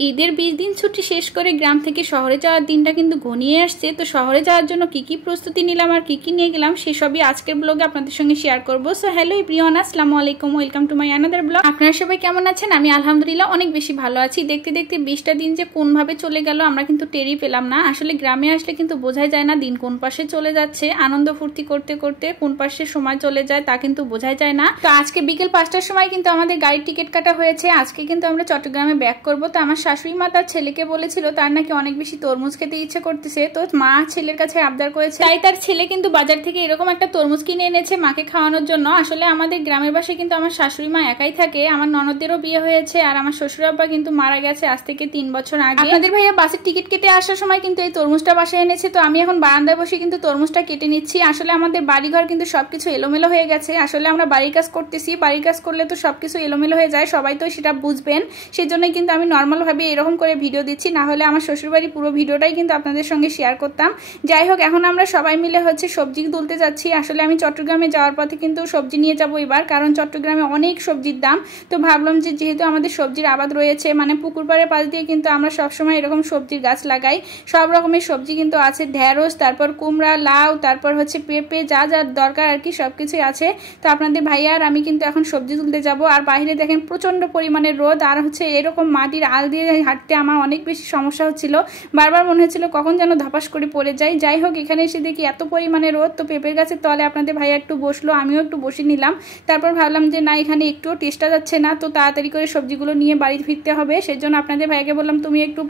ঈদের 20 দিন ছুটি শেষ করে গ্রাম থেকে শহরে যাওয়ার দিনটা কিন্তু ঘনিয়ে আসছে। তো শহরে যাওয়ার জন্য কি কি প্রস্তুতি নিলাম আর কি কি নিয়ে গেলাম সেসবই আজকের ব্লগে আপনাদের সঙ্গে শেয়ার করব। সো হ্যালো এভরিওয়ান, আসসালামু আলাইকুম, welcome to my another blog. আপনারা সবাই কেমন আছেন? আমি আলহামদুলিল্লাহ অনেক বেশি ভালো আছি। দেখতে দেখতে 20টা দিন যে কোনভাবে চলে গেল আমরা কিন্তু টেরই পেলাম না। আসলে গ্রামে আসলে কিন্তু বোঝাই যায় না দিন কোন পাশে চলে যাচ্ছে। আনন্দ ফুর্তি করতে করতে কোন পাশে সময় চলে যায় তা কিন্তু বোঝাই যায় না। তো আজকে বিকেল 5টার সময় কিন্তু আমাদের গাড়ির টিকিট কাটা হয়েছে। আজকে কিন্তু আমরা চট্টগ্রামে ব্যাক করব। তো আমার শাশুড়ি মা তার ছেলেকে বলেছিল তার নাকি অনেক বেশি তরমুজ খেতে ইচ্ছে করতেছে। তো মা ছেলের কাছে আবদার করেছে, তাই তার ছেলে কিন্তু বাজার থেকে এরকম একটা তরমুজ কিনে এনেছে মাকে খাওয়ানোর জন্য। আসলে আমাদের গ্রামের বাসায় কিন্তু আমার শাশুড়ি মা একাই থাকে। আমার ননদেরও বিয়ে হয়েছে আর আমার শ্বশুর আব্বা কিন্তু মারা গেছে আজ থেকে 3 বছর আগে। আপনাদের ভাইয়া বাসের টিকিট কেটে আসার সময় কিন্তু এই তরমুজটা বাসায় এনেছে। তো আমি এখন বারান্দায় বসে কিন্তু তরমুজটা কেটে নিচ্ছি। আসলে আমাদের বাড়িঘর কিন্তু সবকিছু এলোমেলো হয়ে গেছে। আসলে আমরা বাড়ির কাজ করতেছি, বাড়ির কাজ করলে তো সবকিছু এলোমেলো হয়ে যায়, সবাই তো সেটা বুঝবেন। সেই জন্যই কিন্তু আমি নর্মাল ভাবে এরকম করে ভিডিও দিচ্ছি, না হলে আমার শ্বশুরবাড়ি পুরো ভিডিওটাই কিন্তু আপনাদের সঙ্গে শেয়ার করতাম। যাই হোক, এখন আমরা সবাই মিলে সবজি তুলতে যাচ্ছি। আসলে আমি চট্টগ্রামে যাওয়ার পথে কিন্তু সবজি নিয়ে যাবো এবার, কারণ চট্টগ্রামে অনেক সবজির দাম। তো ভাবলাম যে যেহেতু আমাদের সবজির আবাদ রয়েছে, মানে পুকুর পাড়ের পাশ দিয়ে কিন্তু আমরা সবসময় এরকম সবজির গাছ লাগাই। সব রকমের সবজি কিন্তু আছে, ঢেঁড়স, তারপর কুমড়া, লাউ, তারপর পেঁপে, যা যা দরকার আর কি সবকিছুই আছে। তো আপনাদের ভাইয়া আর আমি কিন্তু এখন সবজি তুলতে যাব। আর বাইরে দেখেন প্রচন্ড পরিমাণে রোদ, আর এরকম মাটির আল দিয়ে হাঁটতে আমার অনেক বেশি সমস্যা হচ্ছিল। বারবার মনে হচ্ছিল কখন যেন ধপাস করে পড়ে যায়। যাই হোক, এখানে এসে দেখি এত পরিমাণে রোদ। তো পেঁপের গাছের তলে আপনাদের ভাইয়া একটু বসলো, আমিও একটু বসে নিলাম। তারপর ভাবলাম যে না, এখানে একটুও টেস্টটা যাচ্ছে না, তো তাড়াতাড়ি করে সবজিগুলো নিয়ে বাড়ি ফিরতে হবে। সেজন্য আপনাদের ভাইয়াকে বললাম তুমি একটু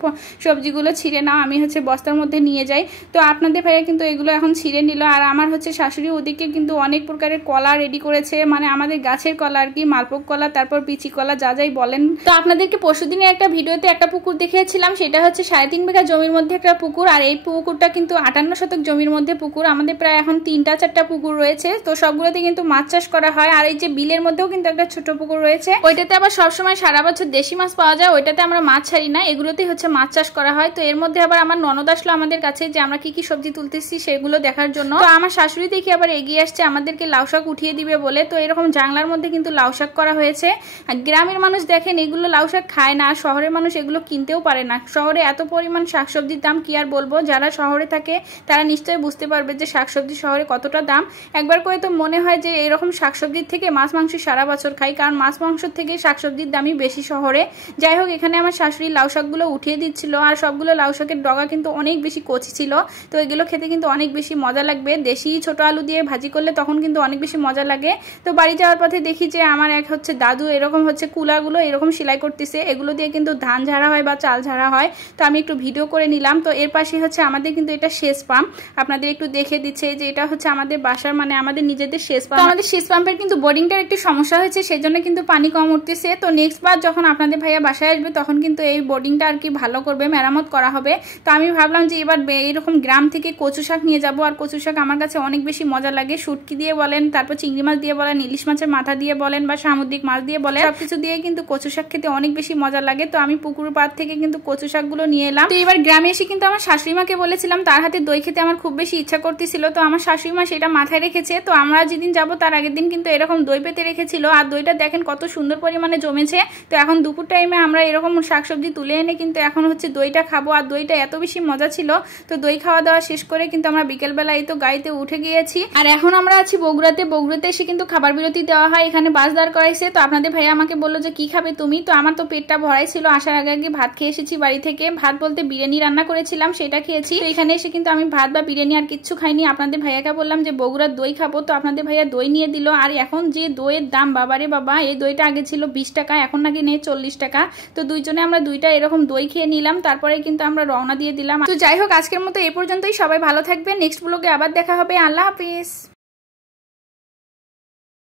সবজিগুলো ছিঁড়ে নাও, আমি বস্তার মধ্যে নিয়ে যাই। তো আপনাদের ভাইয়া কিন্তু এগুলো এখন ছিঁড়ে নিল। আর আমার শাশুড়ি ওদিকে কিন্তু অনেক প্রকারের কলা রেডি করেছে, মানে আমাদের গাছের কলা আর কি, মালভোগ কলা, তারপর বিচি কলা, যা যাই বলেন। তো আপনাদেরকে পরশুদিনের একটা ভিডিওতে একটা পুকুর দেখিয়েছিলাম, সেটা হচ্ছে 3.5 বিঘা জমির মধ্যে একটা পুকুর। আর এই পুকুরটা কিন্তু 58 শতক জমির মধ্যে পুকুর। আমাদের প্রায় এখন 3-4টা পুকুর রয়েছে। তো সবগুলোতে কিন্তু মাছ চাষ করা হয়। আর এই যে বিলের মধ্যেও কিন্তু একটা ছোট পুকুর রয়েছে, ওইটাতে আবার সবসময় সারা বছর দেশি মাছ পাওয়া যায়। ওইটাতে আমরা মাছ ছাড়ি না, এগুলোতেই মাছ চাষ করা হয়। তো এর মধ্যে আবার আমার ননদ আসলো আমাদের কাছে যে আমরা কি কি সবজি তুলতেছি সেগুলো দেখার জন্য। তো আমার শাশুড়ি দেখি আবার এগিয়ে আসছে আমাদেরকে লাউ শাক উঠিয়ে দিবে বলে। তো এরকম জাংলার মধ্যে কিন্তু লাউ শাক করা হয়েছে। আর গ্রামের মানুষ দেখেন এগুলো লাউ শাক খায় না, শহরের মানুষ এগুলো কিনতেও পারে না। শহরে এত পরিমাণ শাকসবজির দাম কি আর বলবো, যারা শহরে থাকে তারা নিশ্চয়ই বুঝতে পারবে যে শাকসবজি শহরে কতটা দাম। একবার করে তো মনে হয় যে এরকম শাকসবজির থেকে মাছ মাংস সারা বছর খাই, কারণ মাছ মাংসর থেকে শাকসবজির দামই বেশি শহরে। যাই হোক, এখানে আমার শাশুড়ি লাউ শাকগুলো উঠিয়ে দিচ্ছিল। আর সবগুলো লাউ শাকের ডগা কিন্তু অনেক বেশি কচি ছিল। তো এগুলো খেতে কিন্তু অনেক বেশি মজা লাগবে। দেশি ছোট আলু দিয়ে ভাজি করলে তখন কিন্তু অনেক বেশি মজা লাগে। তো বাড়ি যাওয়ার পথে দেখি যে আমার এক দাদু এরকম কুলাগুলো এরকম সেলাই করতেছে। এগুলো দিয়ে কিন্তু ধান ঝাড়া হয় বা চাল ঝাড়া হয়। তো আমি একটু ভিডিও করে নিলাম। তো এর পাশে আমাদের কিন্তু এটা সেচ পাম্প, আপনাদের একটু দেখে দিচ্ছে যে এটা আমাদের বাসার, মানে আমাদের নিজেদের সেচ পাম্প। আমাদের সেচ পাম্পের কিন্তু বোরিংটার একটু সমস্যা হয়েছে, সেই জন্য কিন্তু পানি কম উঠতেছে। তো নেক্সট বার যখন আপনাদের ভাইয়া বাসায় আসবে তখন কিন্তু এই বোরিংটা আর কি ভালো করবে, মেরামত করা হবে। তো আমি ভাবলাম যে এবার এরকম গ্রাম থেকে কচু শাক নিয়ে যাব। আর কচু শাক আমার কাছে অনেক বেশি মজা লাগে। শুটকি দিয়ে বলেন, তারপর চিংড়ি মাছ দিয়ে বলেন, ইলিশ মাছের মাথা দিয়ে বলেন, বা সামুদ্রিক মাছ দিয়ে বলেন, সবকিছু দিয়ে কিন্তু কচু শাক খেতে অনেক বেশি মজা লাগে। তো আমি পুকুর পাড় থেকে কিন্তু কচু শাকগুলো নিয়ে এলাম। তো এবার গ্রামে এসে কিন্তু আমার শাশুড়ি মাকে বলেছিলাম তার হাতে দই খেতে আমার খুব বেশি ইচ্ছা করতেছিল। তো আমার শাশুড়ি মা সেটা মাথায় রেখেছে। তো আমরা যেদিন যাব তার আগের দিন কিন্তু এরকম দই পেতে রেখেছিল। আর দইটা দেখেন কত সুন্দর পরিমাণে জমেছে। তো এখন দুপুর টাইমে আমরা এরকম শাকসবজি তুলে এনে কিন্তু এখন দইটা খাবো। আর দইটা এত বেশি মজা ছিল। তো দই খাওয়া দাওয়া শেষ করে কিন্তু আমরা বিকেলবেলা এই তো গাড়িতে উঠে গিয়েছি। আর এখন আমরা আছি বগুড়াতে। বগুড়াতে এসে কিন্তু খাবার বিরতি দেওয়া হয়, এখানে বাস দাঁড় করাইছে। তো আপনাদের ভাইয়া আমাকে বললো যে কি খাবে তুমি। তো আমার তো পেটটা ভরাই ছিল, আসার আগে আগে ভাত খেয়ে এসেছি বাড়ি থেকে। ভাত বলতে বিরিয়ানি রান্না করেছিলাম, সেটা খেয়েছি। তো এখানে এসে কিন্তু আমি ভাত বা বিরিয়ানি আর কিচ্ছু খাইনি। আপনাদের ভাইয়াকে বললাম যে বগুড়ার দই খাবো। তো আপনাদের ভাইয়া দই নিয়ে দিল। আর এখন যে দইয়ের দাম, বাবারে বাবা, এই দইটা আগে ছিল 20 টাকা, এখন নাকি নেই 40 টাকা। তো দুইজনে আমরা দুইটা এরকম দই খেয়ে নিলাম, তারপরে কিন্তু আমরা রওনা দিয়ে দিলাম। তো যাই হোক, আজকের মতো এই পর্যন্তই। সবাই ভালো থাকবেন, নেক্সট ব্লগে আবার দেখা হবে। আল্লাহ হাফিজ।